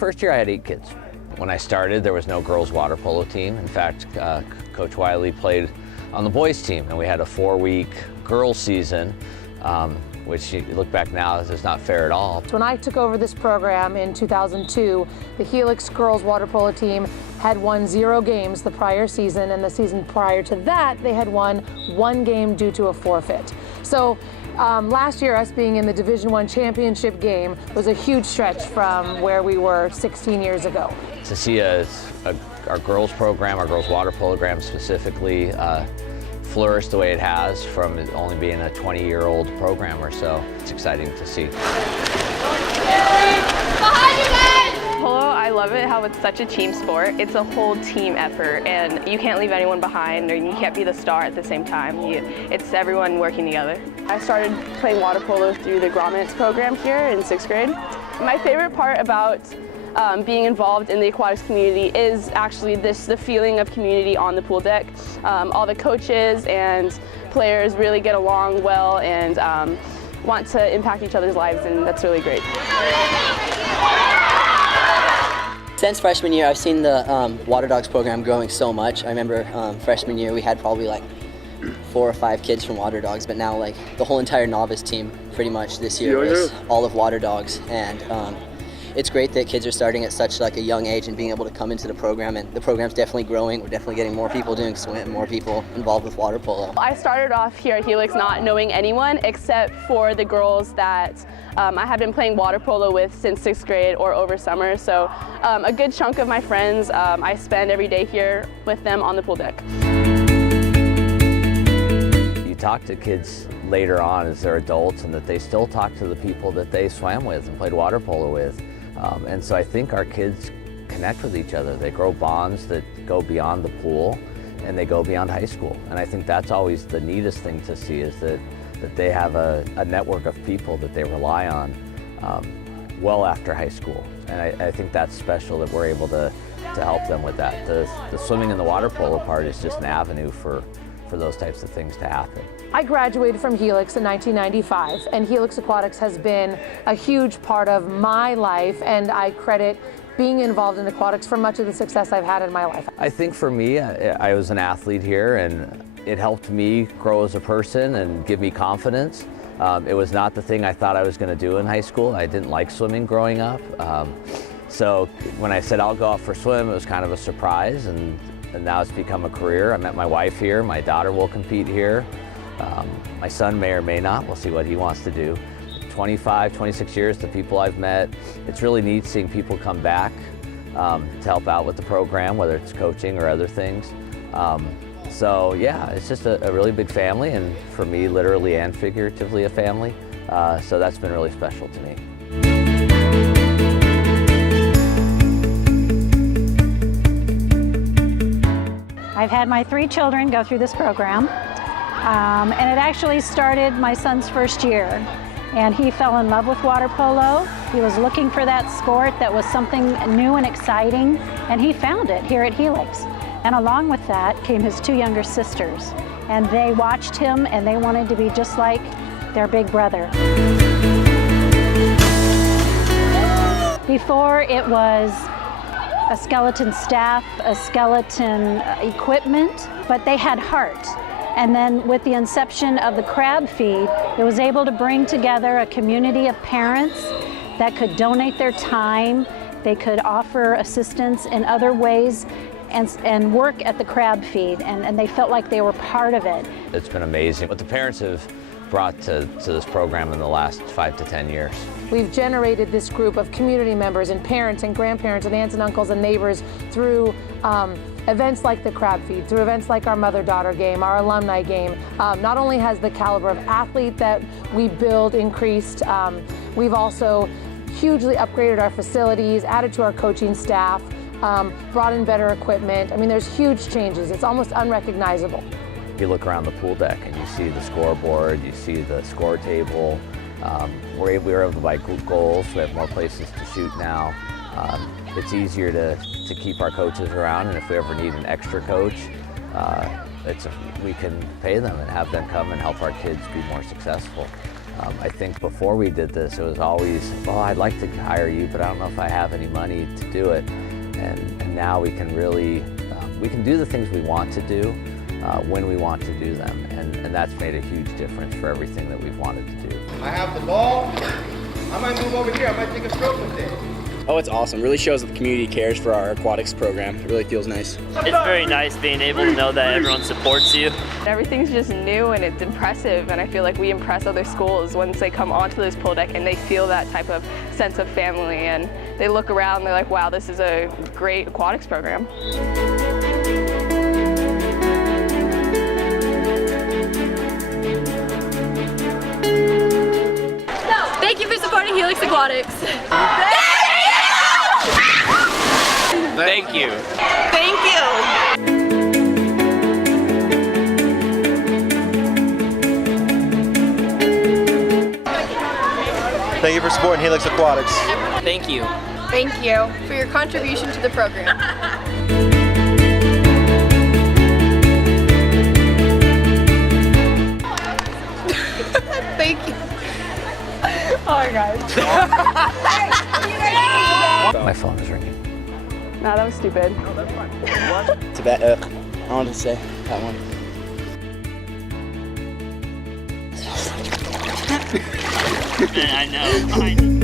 first year I had 8 kids. When I started, there was no girls water polo team. In fact, Coach Wiley played on the boys team, and we had a 4-week girls season, which you look back now is not fair at all. When I took over this program in 2002, the Helix girls water polo team had won 0 games the prior season, and the season prior to that, they had won 1 game due to a forfeit. So last year, us being in the Division I championship game was a huge stretch from where we were 16 years ago. To see our girls program, our girls water polo program specifically, flourish the way it has from it only being a 20-year-old program or so, it's exciting to see. Polo, I love it how it's such a team sport. It's a whole team effort, and you can't leave anyone behind, or you can't be the star at the same time. It's everyone working together. I started playing water polo through the grommets program here in 6th grade. My favorite part about being involved in the aquatics community is actually the feeling of community on the pool deck. All the coaches and players really get along well and want to impact each other's lives, and that's really great. Since freshman year, I've seen the Water Dogs program growing so much. I remember freshman year we had probably like 4 or 5 kids from Water Dogs, but now like the whole entire novice team pretty much this year is all of Water Dogs, and it's great that kids are starting at such like a young age and being able to come into the program, and the program's definitely growing. We're definitely getting more people doing swim, more people involved with water polo. I started off here at Helix not knowing anyone except for the girls that I have been playing water polo with since 6th grade or over summer, so a good chunk of my friends I spend every day here with them on the pool deck. You talk to kids later on as they're adults, and that they still talk to the people that they swam with and played water polo with. And so I think our kids connect with each other. They grow bonds that go beyond the pool, and they go beyond high school. And I think that's always the neatest thing to see, is that they have a network of people that they rely on well after high school. And I think that's special that we're able to help them with that. The swimming and the water polo part is just an avenue for those types of things to happen. I graduated from Helix in 1995, and Helix Aquatics has been a huge part of my life, and I credit being involved in aquatics for much of the success I've had in my life. I think for me, I was an athlete here, and it helped me grow as a person and give me confidence. It was not the thing I thought I was going to do in high school. I didn't like swimming growing up. So when I said I'll go out for a swim, it was kind of a surprise, and now it's become a career. I met my wife here. My daughter will compete here. My son may or may not. We'll see what he wants to do. 25, 26 years, the people I've met, it's really neat seeing people come back to help out with the program, whether it's coaching or other things. So yeah, it's just a really big family, and for me, literally and figuratively a family. So that's been really special to me. I've had my 3 children go through this program, and it actually started my son's first year, and he fell in love with water polo. He was looking for that sport that was something new and exciting, and he found it here at Helix. And along with that came his 2 younger sisters, and they watched him and they wanted to be just like their big brother. Before, it was a skeleton staff, a skeleton equipment, but they had heart. And then with the inception of the crab feed, it was able to bring together a community of parents that could donate their time, they could offer assistance in other ways, and work at the crab feed, and they felt like they were part of it. It's been amazing what the parents have brought to this program in the last 5 to 10 years. We've generated this group of community members and parents and grandparents and aunts and uncles and neighbors through events like the crab feed, through events like our mother-daughter game, our alumni game. Not only has the caliber of athlete that we build increased, we've also hugely upgraded our facilities, added to our coaching staff, brought in better equipment. I mean, there's huge changes. It's almost unrecognizable. You look around the pool deck and you see the scoreboard, you see the score table. We were able to buy goals. We have more places to shoot now. It's easier to keep our coaches around, and if we ever need an extra coach, we can pay them and have them come and help our kids be more successful. I think before we did this, it was always, well, I'd like to hire you, but I don't know if I have any money to do it. And now we can really, we can do the things we want to do when we want to do them. And that's made a huge difference for everything that we've wanted to do. I have the ball. I might move over here. I might take a stroke with it. Oh, it's awesome. Really shows that the community cares for our aquatics program. It really feels nice. It's very nice being able to know that everyone supports you. Everything's just new and it's impressive, and I feel like we impress other schools once they come onto this pool deck and they feel that type of sense of family, and they look around and they're like, wow, this is a great aquatics program. Thank you for supporting Helix Aquatics. Thank you. Thank you. Thank you for supporting Helix Aquatics. Thank you. Thank you for your contribution to the program. Thank you. Oh my gosh. My phone is ringing. Nah, that was stupid. To that, I wanted to say that one. I know.